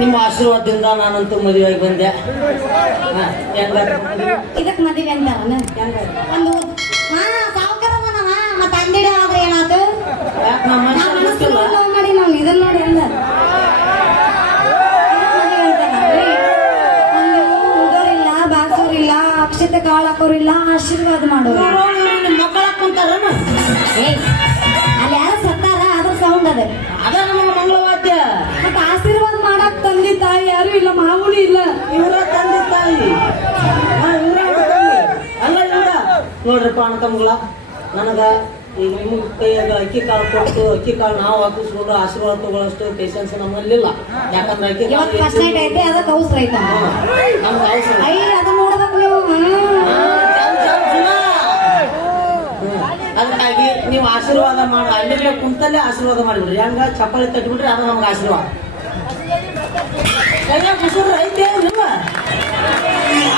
ನಿಮ್ಮ ಆಶೀರ್ವಾದದಿಂದ ನಾನಂತೂ ಮದುವೆಯಾಗಿ ಬಂದೆ. ಇದಕ್ಕೆ ಇದಕ್ ಮದುವೆ ಅಂತಾರನ ಒಂದು ಹಾ ಸಾವುಕಾರವನವ ಮತ್ತ ಅಂಗಡಿ ಆದ್ರೆ ಏನಾತು? ಮನಸ್ಸು ಲವ್ ಮಾಡಿ ನಾವು ಇದನ್ನ ನೋಡಿ ಅಕ್ಷತೆ ಆಶೀರ್ವಾದ ಮಾಡೋರು. ನಿಮ್ಮ ಮಕ್ಕಳ ಕುಂತಾರನ? ಅಣ್ಣ ನನಗ ಈಗ ನಿಮ್ಗೆ ಕೈಯಾಗ ಅಕ್ಕಿ ಕಾಳು ಕೊಟ್ಟು ಅಕ್ಕಿ ಕಾಳು ನಾವು ಹಾಕಿಸ್ಕೊಂಡು ಆಶೀರ್ವಾದ ತಗೊಳ್ಳೋಷ್ಟು ಪೇಷನ್ಸ್ ನಮ್ಮಲ್ಲಿಲ್ಲ ಯಾಕಂದ್ರೆ ಅಕ್ಕಿ ಅದಕ್ಕೆ ಅವಸರ ಐತ ಹಾ, ನಮ್ಗೆ ಅವಸರ. ಅದಕ್ಕಾಗಿ ನೀವು ಆಶೀರ್ವಾದ ಮಾಡಿ. ಅಲ್ಲಿಗೆ ಕುಂತಲ್ಲೇ ಆಶೀರ್ವಾದ ಮಾಡಿಬಿಡ್ರಿ. ಹಂಗ? ಚಪ್ಪಲಿ ತಟ್ಬಿಟ್ರಿ ಅದು ನಮ್ಗೆ ಆಶೀರ್ವಾದ. ಕೈಯಾಗ ಕುಸುರು ಐತೆ ನಿಮ್ಮ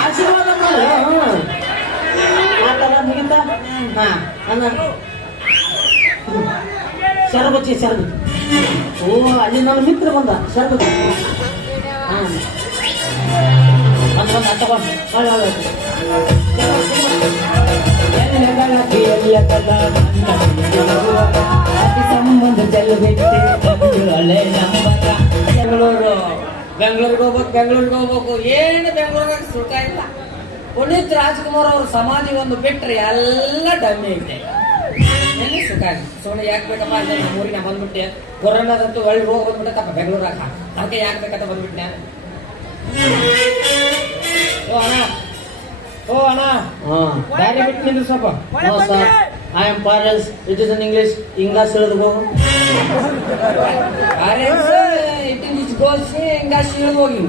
ಆಶೀರ್ವಾದ ಮಾಡಿ. ಹಾ ಶರಬಚ್ಚಿ ಶರಬಚ್ಚಿ ಓ, ಅಲ್ಲಿ ನನ್ನ ಮಿತ್ರ ಬಂದ ಶರಬಚ್ಚಿ ಹಾ. ತಗೊಂಡು ಒಳ್ಳೆ ಒಳ್ಳೆ ಸಂಬಂಧ ಹಳೆ ನಂಬರ ಬೆಂಗಳೂರು. ಬೆಂಗಳೂರಿಗೆ ಹೋಗ್ಬೇಕು ಬೆಂಗಳೂರಿಗೆ ಹೋಗ್ಬೇಕು. ಏನು ಬೆಂಗಳೂರಾಗ ಸುಖ ಇಲ್ಲ. ಪುನೀತ್ ರಾಜ್ಕುಮಾರ್ ಅವ್ರ ಸಮಾಧಿ ಒಂದು ಬಿಟ್ರೆ ಎಲ್ಲ ಡಮ್ಮಿ ಇದೆ ಸುಖ ಸುಮ್ಮನೆ ಯಾಕೆ ಬೇಕಪ್ಪ? ನಮ್ಮ ಊರಿನ ಬಂದ್ಬಿಟ್ಟೆ. ಕೊರೋನಾದಂತೂ ಒಳ್ಳೆ ರೋಗ ಬಂದ್ಬಿಟ್ಟಪ್ಪ ಬೆಂಗಳೂರಾಗ ಅದಕ್ಕೆ ಯಾಕೆ ಬೇಕಂತ ಬಂದ್ಬಿಟ್ಟೆ ಓ ಅಣ್ಣ. ಓ ಅಣ್ಣ. ಹಾ. ದಾರಿ ಬಿಟ್ಟು ನಿಂದ್ರು ಸ್ವಲ್ಪ. I am I it is in English in English. English ಹೇಳೋದು ಹೋಗು. ಗೋಲ್ಸಿ ಹಿಂಗಾಶಿ ಇಳಿದು ಹೋಗಿ?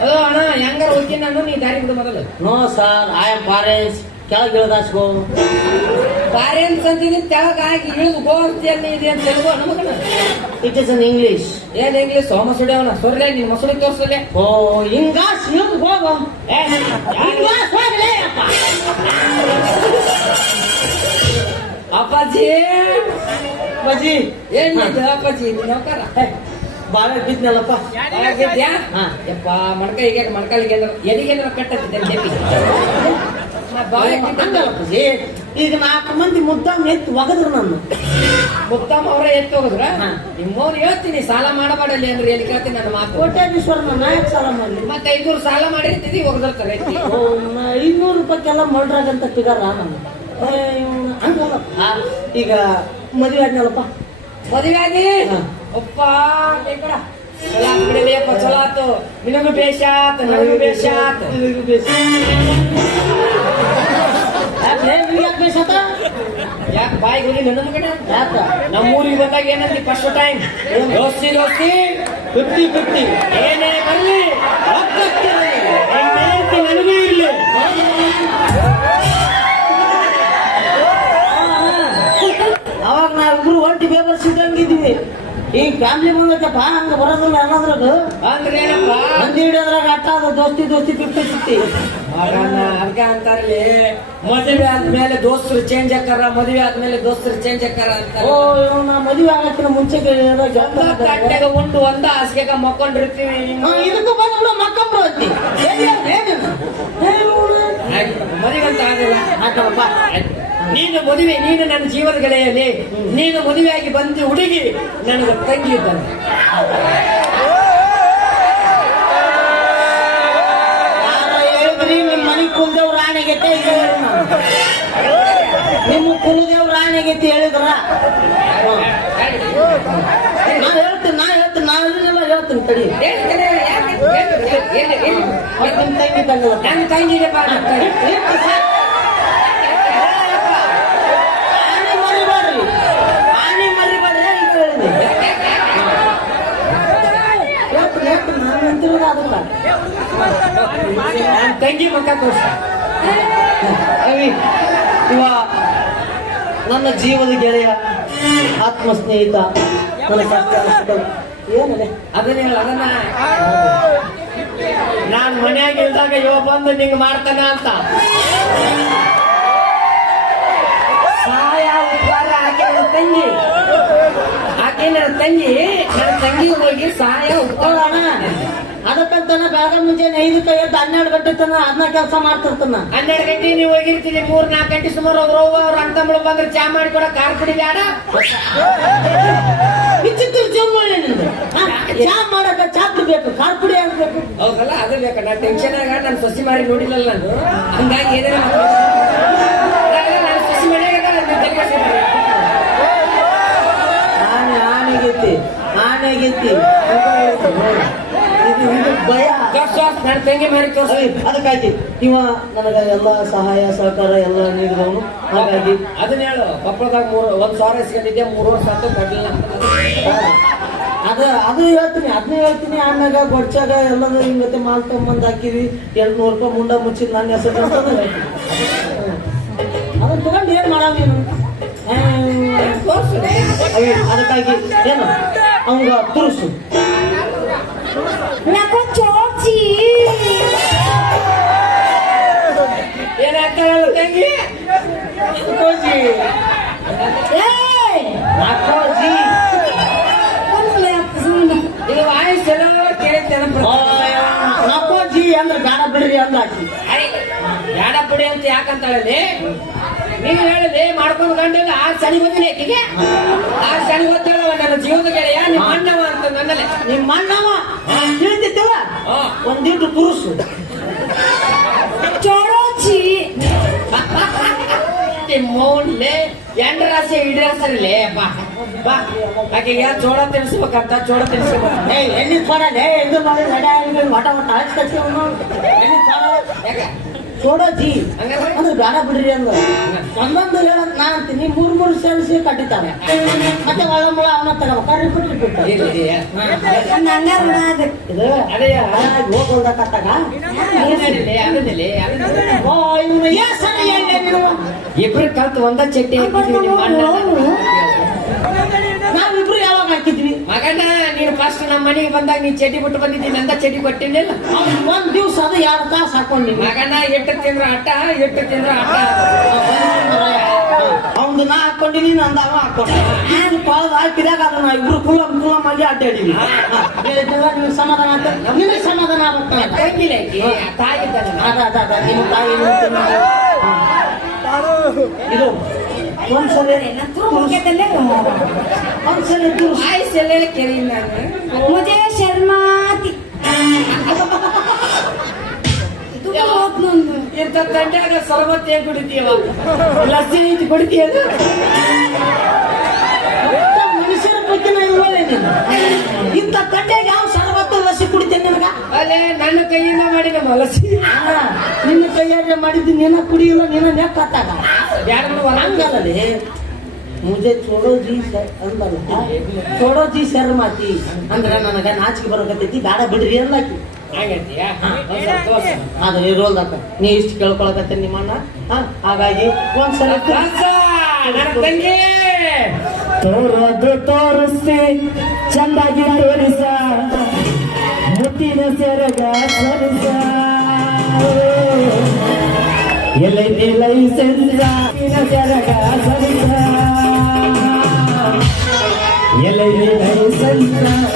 ಅಲ್ಲೋ ಅಣ್ಣ ಹೆಂಗಾರ ಹೋಗಿ ನಾನು? ನೀ ದಾರಿ ಬಿಡ ಮೊದಲು. ನೋ ಸರ್ ಐ ಆಮ್ ಫಾರೆನ್ಸ್ ಕೆಳಗೆ ಇಳಿದಾಸ್ ಗೋ ಫಾರೆನ್ಸ್ ಅಂತಿದ್ದು ತೆಳಗ ಹಾಕಿ ಇಳಿದು ಗೋ ಅಂತಿಯಲ್ಲಿ ಇದೆ ಅಂತ ಹೇಳುವ ನಮಗನ ಇಟ್ ಇಸ್ ಅನ್ ಇಂಗ್ಲಿಷ್ ಏನ್ ಇಂಗ್ಲಿಷ್ ಸೋಮ ಸುಡಿಯವನ ಸೊರ್ಲೆ ನೀನ್ ಮಸೂರಿ ತೋರ್ಸಲೆ ಓ ಹಿಂಗಾಶ್ ಇಳಿದು ಹೋಗ. ಹಿಂಗಾಶ್ ಹೋಗಲೇ ಅಪ್ಪ. ಅಪ್ಪಾಜಿ. ಅಪ್ಪಾಜಿ. ಏನ್ ಅಪ್ಪಾಜಿ ನೌಕರ ಬಾಳೆ ಬಿದ್ನಲ್ಲಪ್ಪ. ಯಪ್ಪ ಮಣ್ಕ ಈಗ ಮಣ್ಕಾಲಿಗೆ ಎದಿಗೆ ಕಟ್ಟತ್ತಿದ್ದೆ. ಈಗ ನಾಲ್ಕು ಮಂದಿ ಮುದ್ದಾಮ್ ಎತ್ತು ಒಗದ್ರು ನಾನು ಮುದ್ದಾಮ್ ಅವರೇ ಎತ್ತು ಹೋಗುದ್ರ. ನಿಮ್ಮವ್ರು ಹೇಳ್ತೀನಿ ಸಾಲ ಮಾಡಬಾಡಲಿ ಅಂದ್ರೆ ಎಲ್ಲಿ ಕೇಳ್ತೀನಿ ನನ್ನ ಮಾತು. ಕೋಟ್ಯಾಧೀಶ್ವರ ನಾಯಕ್ ಸಾಲ ಮಾಡಿ ಮತ್ತೆ ಐನೂರು ಸಾಲ ಮಾಡಿರ್ತೀವಿ ಹೋಗದಿರ್ತಾರೆ ಇನ್ನೂರು ರೂಪಾಯಿಗೆಲ್ಲ ಮಳ್ರಾಗಂತ ಫಿಗರ ನಾನು ಹಂಗಲ್ಲ. ಈಗ ಮದುವೆ ಆದ್ನಲ್ಲಪ್ಪ. ಮದುವೆ ಆಗಿ? ಅಪ್ಪ. ಯಾಕೆ ಯಾಕೆ? ಯಾಕೆ ನನ್ನ ಮಗನ? ಯಾಕ? ಬಂದಾಗ ಏನಂತಿ ಫಸ್ಟ್ ಟೈಮ್ ದೋಸ್ತಿ ದೋಸ್ತಿ ಫಿಫ್ಟಿ ಫಿಫ್ಟಿ. ಏನೇ ಬರಲಿ ಈಗ ಫ್ಯಾಮಿಲಿ ಬಂದೈತಪ್ಪ ಹಂಗ ಬರೋದಿಲ್ಲ ಅನ್ನೋದ್ರಾಗ ಅಂದ್ರೆ ಏನಪ್ಪ? ಮಂದಿ ಹಿಡಿಯೋದ್ರಾಗ ಅಟ್ಟ ಅದು ದೋಸ್ತಿ ದೋಸ್ತಿ ಫಿಫ್ಟಿ ಫಿಫ್ಟಿ ಅದಕ್ಕೆ ಅಂತಾರಲ್ಲಿ ಅಂತಾರಲಿ. ಮದುವೆ ಆದ್ಮೇಲೆ ದೋಸ್ತರು ಚೇಂಜ್ ಆಕಾರ ಮದುವೆ ಆದ್ಮೇಲೆ ದೋಸ್ತರು ಚೇಂಜ್ ಆಕಾರ ಓ ನಾ ಮದುವೆ ಆಗಕ್ಕಿನ ಮುಂಚೆ ಕಟ್ಟೆಗ ಉಂಡು ಒಂದ ಹಾಸಿಗೆಗ ಮಕ್ಕೊಂಡಿರ್ತೀವಿ. ಇದಕ್ಕೂ ಬಂದ್ರು ಮಕ್ಕಳು ಅಂತಿ. ಅಂತ ಆಗಿಲ್ಲ. ಆಯ್ತಪ್ಪ. ನೀನು ಮದುವೆ ನೀನು ನನ್ನ ಜೀವನ ಗೆಳೆಯಲ್ಲಿ ನೀನು ಮದುವೆಯಾಗಿ ಬಂದು ಹುಡುಗಿ ನನಗೆ ತಂಗಿ ಇದ್ದಾನೆ ಹೇಳಿದ್ರಿ ನಿಮ್ಮ ಮನೆ ಕುಲದೇವ್ ನಾನು. ನಿಮ್ಮ ಕುಲದೇವ್ ಆಣೆಗೆತ್ತೆ ಹೇಳಿದ್ರ ನಾನು ಹೇಳ್ತೀನಿ ನಾ ಹೇಳ್ತೀನಿ ನಾ ಹೇಳಿಲ್ಲ ಹೇಳ್ತೀನಿ ತಡಿ ತಂಗಿ ತಂಗಿ ತಂಗಿ ನನ್ನ ತಂಗಿಗೆ ಬಾ ನನ್ನ ತಂಗಿ. ಆನೆ ಮರಿಬೇಡ್ರಿ ಆನೆ ಮರಿಬೇಡ್ರಿ ಅಂತ ಹೇಳಿದೆ ಹೇಳ್ತೀನಿ ಹೇಳ್ತೀನಿ ನಾನು ನನ್ನ ತಂಗಿ ಮಕ್ಕ ತೋರ್ಸ ರವಿ, ಇವ ನನ್ನ ಜೀವದ ಗೆಳೆಯ ಆತ್ಮ ಸ್ನೇಹಿತ ನನ್ನ ಕಷ್ಟ ಏನಲ್ಲ ಅದನ್ನ ಅದನ್ನ ನಾನ್ ಮನ್ಯಾಗ ಇಲ್ದಾಗ ಇವ ಬಂದು ನಿಂಗೆ ಮಾಡ್ತಾನ ಅಂತ. ಸಹಾಯ ಉಪಕಾರ ಹಾಕಿ ತಂಗಿ. ಆಕೆ ನನ್ನ ತಂಗಿ ನನ್ನ ತಂಗಿ ಹೋಗಿ ಸಹಾಯ ಒಪ್ಕೊಳ್ಳೋಣ ಅದಕ್ಕಂತಾನ ಬೆಳಗ್ಗೆ ಮುಂಜಾನೆ ಕೈ ಎದ್ದು ಹನ್ನೆರಡು ಗಂಟೆ ತನ ಅದನ್ನ ಕೆಲಸ ಮಾಡ್ತಿರ್ತಾನ. ಹನ್ನೆರಡು ಗಂಟೆ ನೀವು ಹೋಗಿರ್ತೀರಿ ಮೂರ್ ನಾಲ್ಕು ಗಂಟೆ ಸುಮಾರು ಅವ್ರು ಹೋಗುವ ಅವ್ರ ಅಣ್ಣ ಬಂದ್ರೆ ಚಾ ಮಾಡಿ ಕೊಡ ಕಾರ್ ಕುಡಿ ಬೇಡ. ವಿಚಿತ್ರ ಚಾ ಮಾಡಿ ಚಾ ಮಾಡಕ ಚಾ ಕುಡಿಬೇಕು ಕಾರ್ ಕುಡಿ ಆಗ್ಬೇಕು ಹೌದಲ್ಲ ಅದು ಬೇಕ? ನಾ ಟೆನ್ಷನ್ ಆಗ ನಾನು ಸಸಿ ಮಾಡಿ ನೋಡಿಲ್ಲಲ್ಲ ನಾನು ಹಂಗಾಗಿ ಏನೇನು ಇದು ಇದು ಭಯ. ನನ್ನ ತಂಗಿ ಮಾಡಿ ತೋರ್ಸ ಅದಕ್ಕಾಗಿ ಇವ ನನಗ ಎಲ್ಲ ಸಹಾಯ ಸಹಕಾರ ಎಲ್ಲ ನೀಡಿದವನು. ಹಾಗಾಗಿ ಅದನ್ನ ಹೇಳು ಕೊಪ್ಪಳದಾಗ ಮೂರು ಒಂದ್ ಸಾವಿರ ಇಸ್ಕೊಂಡಿದ್ದೆ ಮೂರು ವರ್ಷ ಅಂತ ಕೊಡ್ಲಿಲ್ಲ ಅದ ಅದು ಹೇಳ್ತೀನಿ ಅದನ್ನ ಹೇಳ್ತೀನಿ. ಆಮ್ಯಾಗ ಗೊಡ್ಚಾಗ ಎಲ್ಲದ ಹಿಂಗತ್ತೆ ಮಾಲ್ ತಗೊಂಬಂದ್ ಹಾಕಿವಿ ಎಂಟ್ನೂರು ರೂಪಾಯಿ ಮುಂಡ ಮುಚ್ಚಿದ್ ನನ್ನ ಹೆಸರು ಅಂತ ಅದನ್ನ ತಗೊಂಡು ಏನ್ ಮಾಡಾವ ನೀನು? ಅದಕ್ಕಾಗಿ ಏನು? ಅವಂಗ ತುರುಸು ಚೋಚಿ ಏನಾಗ್ತಾಳ ತಂಗಿ ಕೋಜಿ ಸುಮ್ನೆ? ಇದು ವಾಯ್ಸ್ ಎಲ್ಲ ಕೇಳ್ತೇನೆ ನಾಕೋಜಿ ಅಂದ್ರೆ ಬೇಡ ಬಿಡ್ರಿ ಅಂದ ಆಕಿ ಬೇಡ ಬಿಡಿ ಅಂತ ಯಾಕಂತಾಳಲ್ಲಿ ನೀವು ಹೇಳಿದೆ ಮಾಡ್ಕೊಂಡು ಗಂಡಲ್ಲ ಆ ಸರಿ ಬಂದಿನಿ ಆಕಿಗೆ ಒಂದಿಟ್ಟು ತುರುಸು ಚೋಡೋಚಿ ಮೌನ್ಲೆ ಎಂಡ ರಾಶಿ ಇಡರಾಸರ್ಲೆ ಬಾ ಬಾ ಆಕೆಗೆ ಚೋಳ ತಿನ್ಸ್ಬೇಕಂತ ಚೋಳ ತಿನ್ಸ್ಬೇಕು ಏ ಎಣ್ಣೆ ಕೊಡಲೇ ಇದು ಮಾಡಿ ನಡ ವಟ ವಟ ಹಚ್ಚಿ ಕಚ್ಚಿ ಅವನು ಎಣ್ಣೆ ಕೊಡ ಹಂಗಾದ್ರೆ? ಅಂದ್ರೆ ಬೇಡ ಬಿಡ್ರಿ ಅಂದ ಒಂದೊಂದು ಹೇಳಕ್ ನಾ ಅಂತೀನಿ ಮೂರ್ ಮೂರು ಸೇರಿಸಿ ಕಟ್ಟಿತಾವೆ ಮತ್ತೆ ಒಳ ಮುಳ ಅವನ ತಗೋಬೇಕ ರಿಪೀಟ್ ರಿಪೀಟ್ ಇಬ್ರು ಕಲ್ತು ಒಂದ ಚಟ್ಟಿ ನಾವಿಬ್ರು ಮಗನ ನೀನು ಫಸ್ಟ್ ನಮ್ಮ ಮನೆಗೆ ಬಂದಾಗ ನೀನು ಚಟಿ ಬಿಟ್ಟು ಬಂದಿದ್ದೀನಿ ಅಂತ ಚಟಿ ಕೊಟ್ಟಿನಿಲ್ಲ ಅವ್ನ್ ಒಂದ್ ದಿವ್ಸ ಅದು ಎರಡು ತಾಸು ಹಾಕೊಂಡಿ ಮಗನ ಎಟ್ಟು ತಿಂದ್ರ ಆಟ ಎಟ್ಟು ತಿಂದ್ರ ಆಟ ಅವ್ನ್ದು ನಾ ಹಾಕೊಂಡಿನಿ ನಂದ ಅವ ಹಾಕೊಂಡ ನಾನು ತೊಳೆದು ಹಾಕಿದಾಗ ಅದನ್ನ ಇಬ್ರು ಕುಲ ಕುಲ ಮಾಡಿ ಅಡ್ಡಾಡಿದ್ವಿ. ನಿಮ್ಗೆ ಸಮಾಧಾನ ಅಂತ ನಿಮಗೆ ಸಮಾಧಾನ ಆಗುತ್ತೆ? ತಾಯಿ ಇದ್ದಾಳೆ. ಅದ ಅದ ಅದ ನಿಮ್ಮ ತಾಯಿ ಇದು ಒಂದ್ಸಲ ಒಂದ್ಸಲ. ವಾಯ್ಸ್ ಎಲ್ಲ ಕೇಳಿ ನಾನು ಮುಜೆ ಶರ್ಮಾತಿ. ಇಂಥ ಸರ್ವತ್ ಏನ್ ಕುಡಿತೀವ ಲಸ್ಸಿ ಐತಿ ಕುಡಿತೀಯ ಮನುಷ್ಯರ ಬಗ್ಗೆ ಇಂತ ಇಲ್ವಲ್ಲ ನೀನು? ಇಂಥ ಯಾವ ಸರ್ವತ್ತು ಲಸಿ ಕುಡಿತೇನೆ ನಿನಗ? ಅಲ್ಲೇ ನನ್ನ ಕೈಯಿಂದ ಮಾಡಿದ ಲಸಿ ಆ, ನಿನ್ನ ಕೈಯಾರೆ ಮಾಡಿದ್ದು ನೀನ ಕುಡಿಯಿಲ್ಲ ನೀನ ಯಾರು ಹಂಗಲ್ಲೇ ಮುಜೆ ಚೋಡೋ ಜಿ ಸರ್ ಅಂದಲ್ಲ ಚೋಡೋ ಜಿ ಶರ್ಮಾತಿ ಅಂದ್ರೆ ನನಗ ನಾಚಿಕೆ ಬರೋಕತ್ತೈತಿ ಬೇಡ ಬಿಡ್ರಿ ಅಂದಾಕಿ. ಆದ್ರೆ ಇರೋಲ್ದಕ್ಕ ನೀ ಇಷ್ಟು ಕೇಳ್ಕೊಳಕತ್ತೆ ನಿಮ್ಮಣ್ಣ ಹಾ ಹಾಗಾಗಿ ಒಂದ್ಸಲ ತೋರದು ತೋರಿಸಿ ಚಂದಾಗಿ ತೋರಿಸ. ಮುತ್ತಿನ ಸೆರಗ ಸರಿಸ. எல்லை நிலை சென்றார் எல்லை நிலை சென்றார்